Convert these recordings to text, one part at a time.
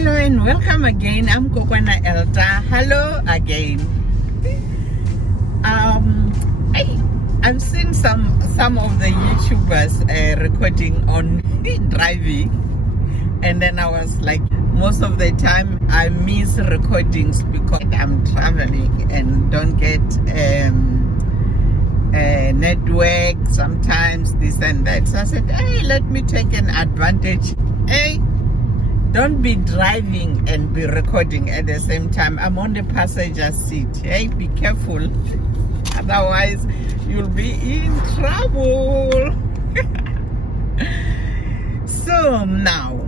Hello and welcome again. I'm Kokwana Elta. Hello again. I've seen some of the YouTubers recording on driving, and then I was like, most of the time I miss recordings because I'm traveling and don't get network sometimes, this and that. So I said, hey, let me take an advantage. Hey, don't be driving and be recording at the same time. I'm on the passenger seat. Hey, be careful. Otherwise, you'll be in trouble. So now,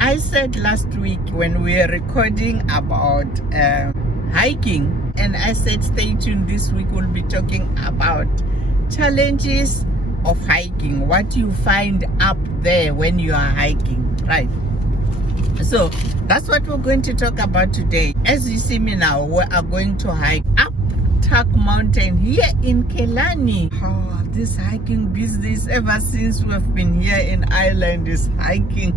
I said last week when we were recording about hiking, and I said stay tuned. This week we'll be talking about challenges of hiking, what you find up there when you are hiking, right? So that's what we're going to talk about today. As you see me now, we are going to hike up Tak Mountain here in Kelani. Oh, this hiking business ever since we've been here in Ireland is hiking.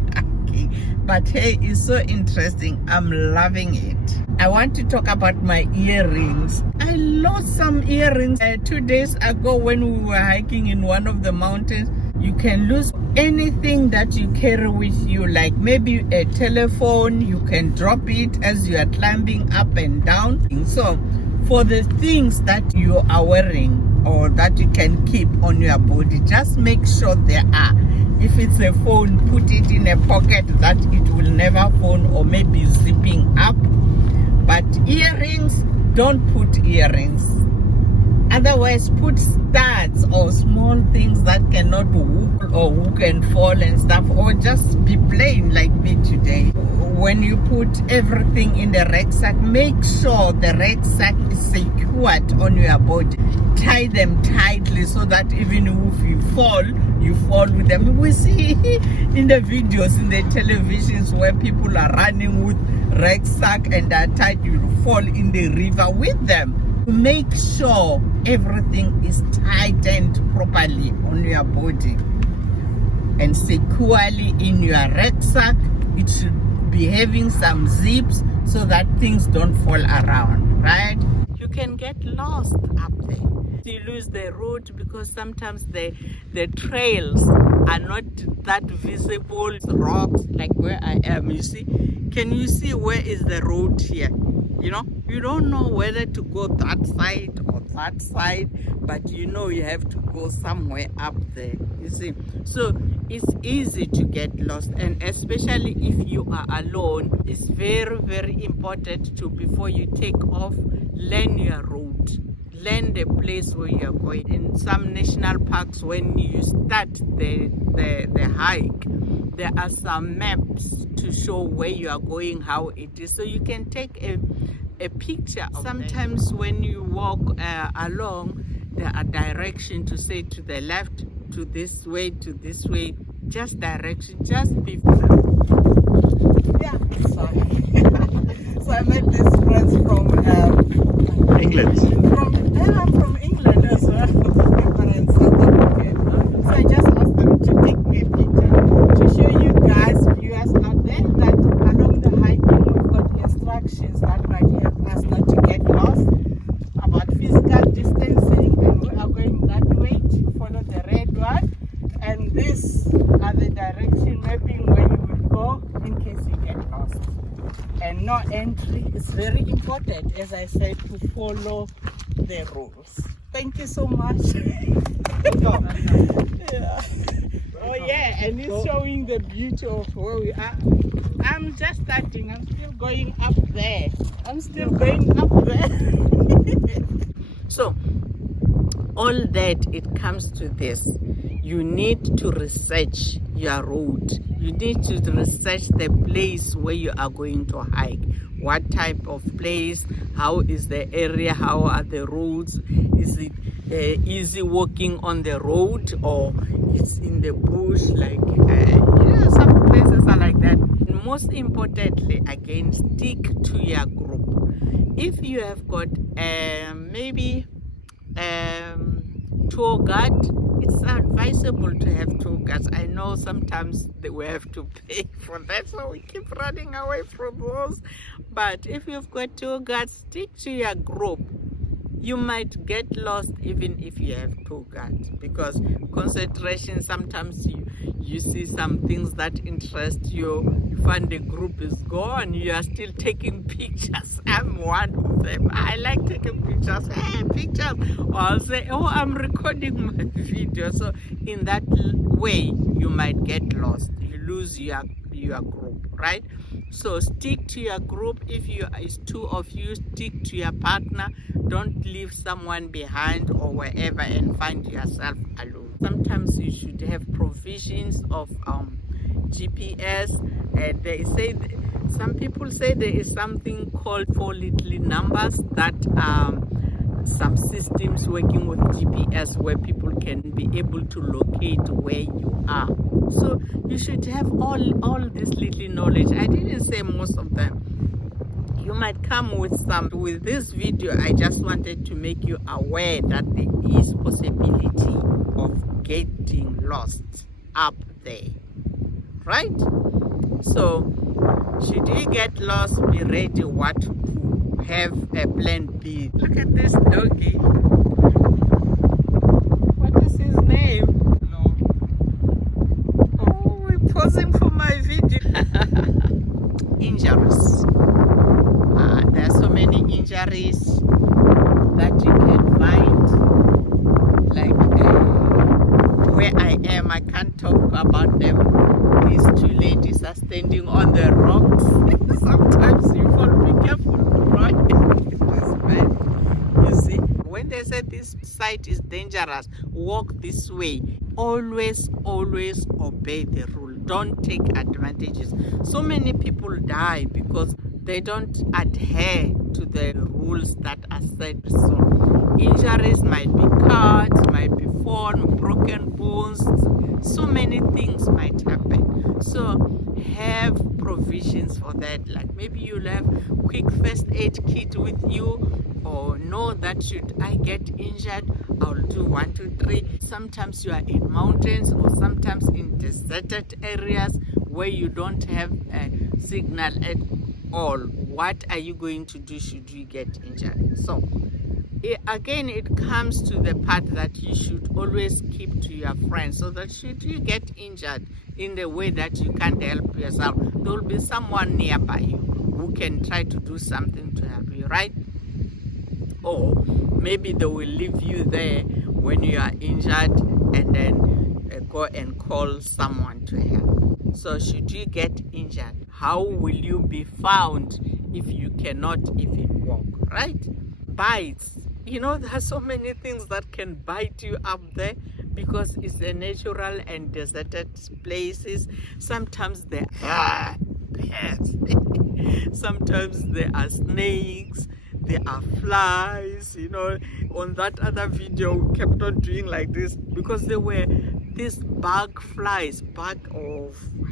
But hey, it's so interesting. I'm loving it. I want to talk about my earrings. I lost some earrings 2 days ago when we were hiking in one of the mountains. You can lose anything that you carry with you, like maybe a telephone. You can drop it as you are climbing up and down. So for the things that you are wearing or that you can keep on your body, just make sure there are. If it's a phone, put it in a pocket that it will never phone or maybe zipping up. But earrings, don't put earrings. Otherwise, put studs or small things that cannot hook or hook and fall and stuff, or just be plain like me today. When you put everything in the rucksack, make sure the rucksack is secured on your body. Tie them tightly so that even if you fall with them. We see in the videos, in the televisions where people are running with rucksack and are tied, you fall in the river with them. Make sure everything is tightened properly on your body and securely in your rucksack. It should be having some zips so that things don't fall around, right? You can get lost up there. You lose the route because sometimes the trails are not that visible. Rocks like where I am, you see. Can you see where is the road here? You know, you don't know whether to go that side or that side, but you know you have to go somewhere up there, you see. So it's easy to get lost, and especially if you are alone, it's very, very important to, before you take off, learn your route. Learn the place where you're going. In some national parks, when you start the hike, there are some maps to show where you are going, how it is, so you can take a picture of sometimes them. When you walk along, there are directions to say to the left, to this way, just direction, just be. Yeah, so I met these friends from England. I'm from England as well. But in South Africa. So I just asked them to take me a picture to show you guys, viewers out there, that along the hiking we've got instructions that might help us not to get lost, about physical distancing, and we are going that way to follow the red one. And these are the direction mapping where you will go in case you get lost. And no entry is very important, as I said, to follow the rules. Thank you so much. Yeah. Oh yeah, and it's showing the beauty of where we are. I'm just starting. I'm still going up there. So all that, it comes to this. You need to research your route. You need to research the place where you are going to hike. What type of place? How is the area? How are the roads? Is it easy walking on the road, or it's in the bush? Like, some places are like that. And most importantly, again, stick to your group. If you have got maybe tour guide, It's advisable to have tour guides. I know sometimes we have to pay for that, so we keep running away from those. But if you've got tour guides, stick to your group. You might get lost even if you have tour guides, because concentration, sometimes you see some things that interest you, you find the group is gone, you are still taking pictures. I'm one of them. I like taking pictures. Hey, pictures. Or I'll say, oh, I'm recording my video. So in that way, you might get lost. You lose your group, right? So stick to your group. If it's two of you, stick to your partner. Don't leave someone behind or wherever and find yourself alone. Sometimes you should have provisions of GPS. And they say, some people say there is something called 4 little numbers, that some systems working with GPS where people can be able to locate where you are. So you should have all this little knowledge. I didn't say most of them. You might come with some. With this video, I just wanted to make you aware that there is possibility of getting lost up there, right? So should you get lost, be ready what to have a plan B. Look at this doggy. What is his name? No. Oh, we're posing for my video. Injuries. There are so many injuries that you can find. Like where I am, I can't talk about them. These two ladies are standing on the rocks. Sometimes you fall. Be careful, right? You see, when they say this site is dangerous, walk this way. Always obey the rule. Don't take advantages. So many people die because they don't adhere to the rules that are set. So injuries might be cuts, might be fall, broken bones. So many things might happen. So have provisions for that. Like maybe you'll have quick first aid kit with you, or know that should I get injured, I'll do 1, 2, 3. Sometimes you are in mountains or sometimes in deserted areas where you don't have a signal at all. What are you going to do should you get injured? So again, it comes to the part that you should always keep to your friends, so that should you get injured in the way that you can't help yourself, there will be someone nearby you who can try to do something to help you, right? Or maybe they will leave you there when you are injured and then go and call someone to help. So should you get injured, how will you be found if you cannot even walk, right? Bites. You know, there are so many things that can bite you up there because it's a natural and deserted places. Sometimes there are bears. Sometimes there are snakes. There are flies. You know, on that other video, we kept on doing like this because there were these bug flies, I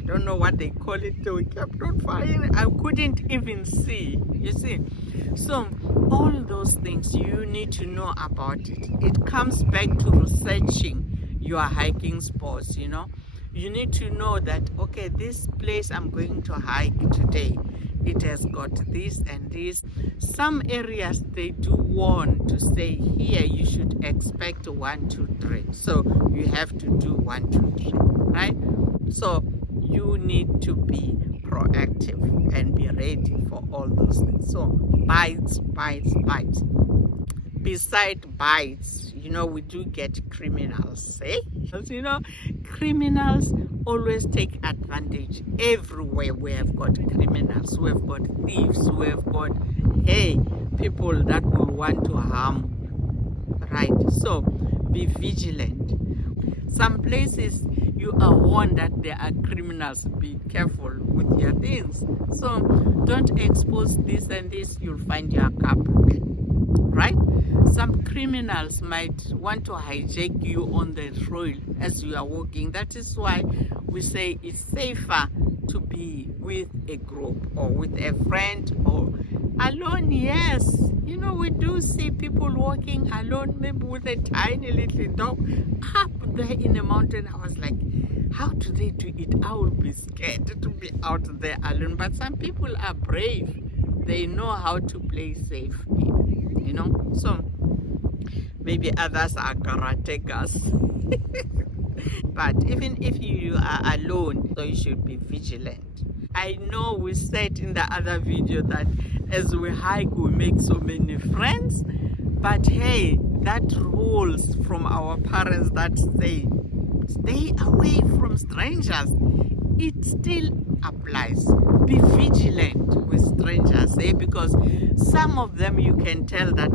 don't know what they call it. We kept on flying. I couldn't even see, you see. So all those things you need to know about it. It comes back to researching your hiking spots, you know. You need to know that, okay, this place I'm going to hike today, it has got this and this. Some areas they do warn to say here you should expect 1, 2, 3. So you have to do 1, 2, 3, right? So you need to be proactive and be ready for all those things. So bites. Beside bites, you know, we do get criminals, eh? You know, criminals always take advantage. Everywhere we have got criminals, we have got thieves, we have got, people that will want to harm you, right? So be vigilant. Some places you are warned that there are criminals. Be careful with your things. So don't expose this and this, you'll find your car broken, right? Some criminals might want to hijack you on the trail as you are walking. That is why we say it's safer to be with a group or with a friend or alone. Yes, you know, we do see people walking alone, maybe with a tiny little dog up there in the mountain, I was like, how do they do it? I would be scared to be out there alone. But some people are brave. They know how to play safe, you know. So maybe others are karatekas. But even if you are alone, so you should be vigilant. I know we said in the other video that as we hike, we make so many friends. But hey, that rules from our parents that say, stay away from strangers. It still applies. Be vigilant with strangers, because some of them you can tell that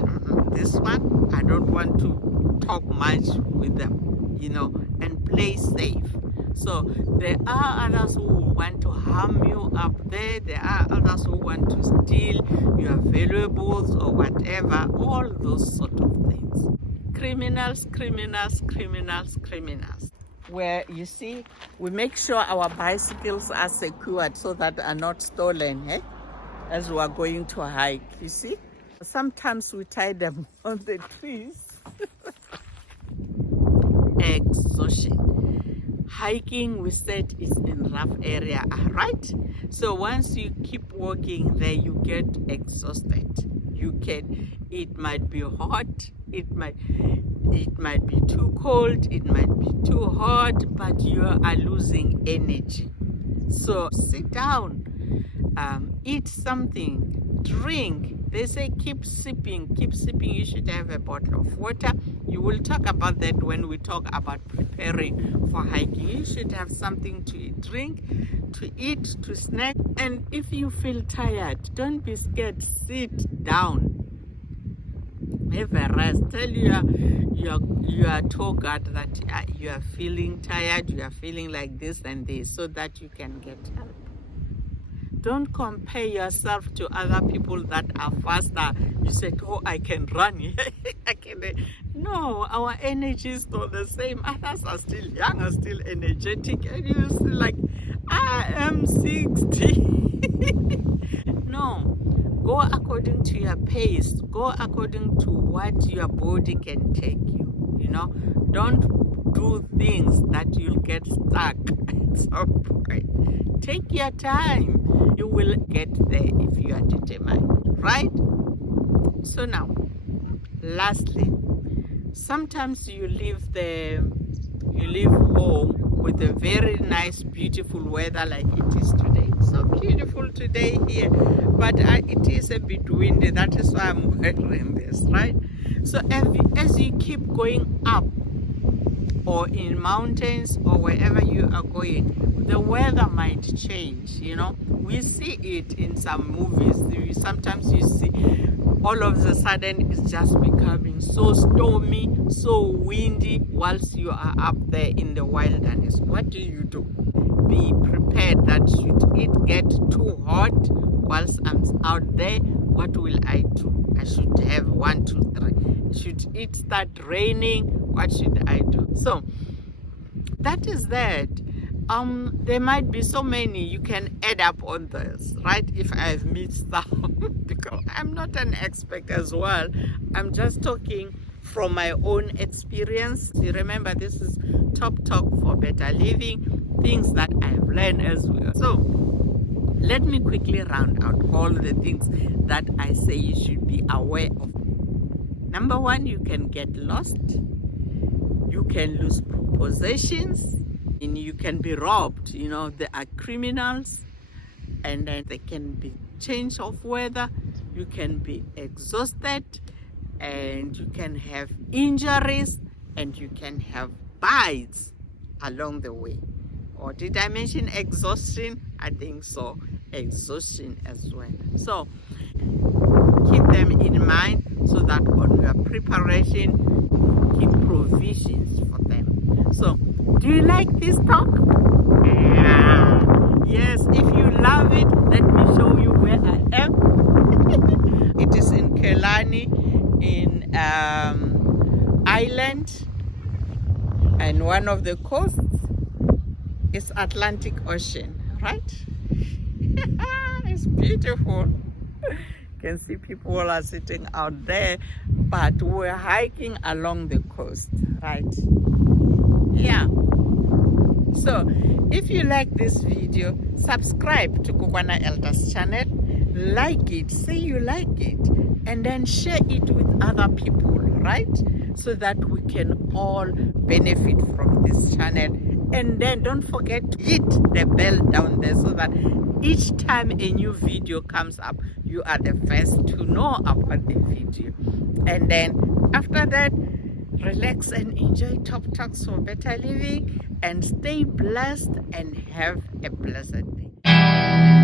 this one, I don't want to talk much with them, you know, and play safe. So there are others who want to harm you up there. There are others who want to steal your valuables or whatever, all those sort of things. Criminals, criminals, criminals, criminals. Where you see, we make sure our bicycles are secured so that are not stolen, as we are going to hike, you see. Sometimes we tie them on the trees. Exhaustion. Hiking, we said, is in rough area, right? So once you keep walking there, you get exhausted. It might be hot, it might be too cold, it might be too hot, but you are losing energy. So sit down, eat something, drink. They say keep sipping. You should have a bottle of water. You will talk about that when we talk about preparing for hiking. You should have something to drink, to eat, to snack. And if you feel tired, don't be scared. Sit down. Have a rest. Tell your tour guide that you are feeling tired, you are feeling like this and this, so that you can get help. Don't compare yourself to other people that are faster. You said, oh, I can run. No, our energy is not the same. Others are still young, are still energetic. And you see, like, I am 60. No, go according to your pace. Go according to what your body can take you. You know, don't do things that you'll get stuck at some point. Take your time. You will get there if you are determined, right? So now, lastly, sometimes you leave home with a very nice, beautiful weather like it is today. So beautiful today here, but it is a bit windy. That is why I'm wearing this, right? So as you keep going up, or in mountains or wherever you are going, the weather might change, you know. We see it in some movies. Sometimes you see all of a sudden it's just becoming so stormy, so windy whilst you are up there in the wilderness. What do? Be prepared that should it get too hot whilst I'm out there, what will I do? I should have 1, 2, 3. Should it start raining? What should I do? So that is that. There might be so many you can add up on this, right? If I've missed some, because I'm not an expert as well. I'm just talking from my own experience. You remember, this is Top Talk for Better Living, things that I've learned as well. So let me quickly round out all the things that I say you should be aware of. Number 1, you can get lost. You can lose possessions, and you can be robbed. You know, there are criminals, and then there can be change of weather. You can be exhausted, and you can have injuries, and you can have bites along the way. Or did I mention exhaustion? I think so. Exhaustion as well. So keep them in mind so that on your preparation, keep provisions for them. So, do you like this talk? Yes, if you love it, let me show you where I am. It is in Kelani, in Ireland, and one of the coasts is Atlantic Ocean, right? It's beautiful. You can see people are sitting out there, but we're hiking along the coast, right? So if you like this video, subscribe to Kukwana Elders channel, like it, say you like it, and then share it with other people, right? So that we can all benefit from this channel. And then don't forget to hit the bell down there so that each time a new video comes up, you are the first to know about the video. And then after that, relax and enjoy Top Talks for Better Living, and stay blessed and have a blessed day.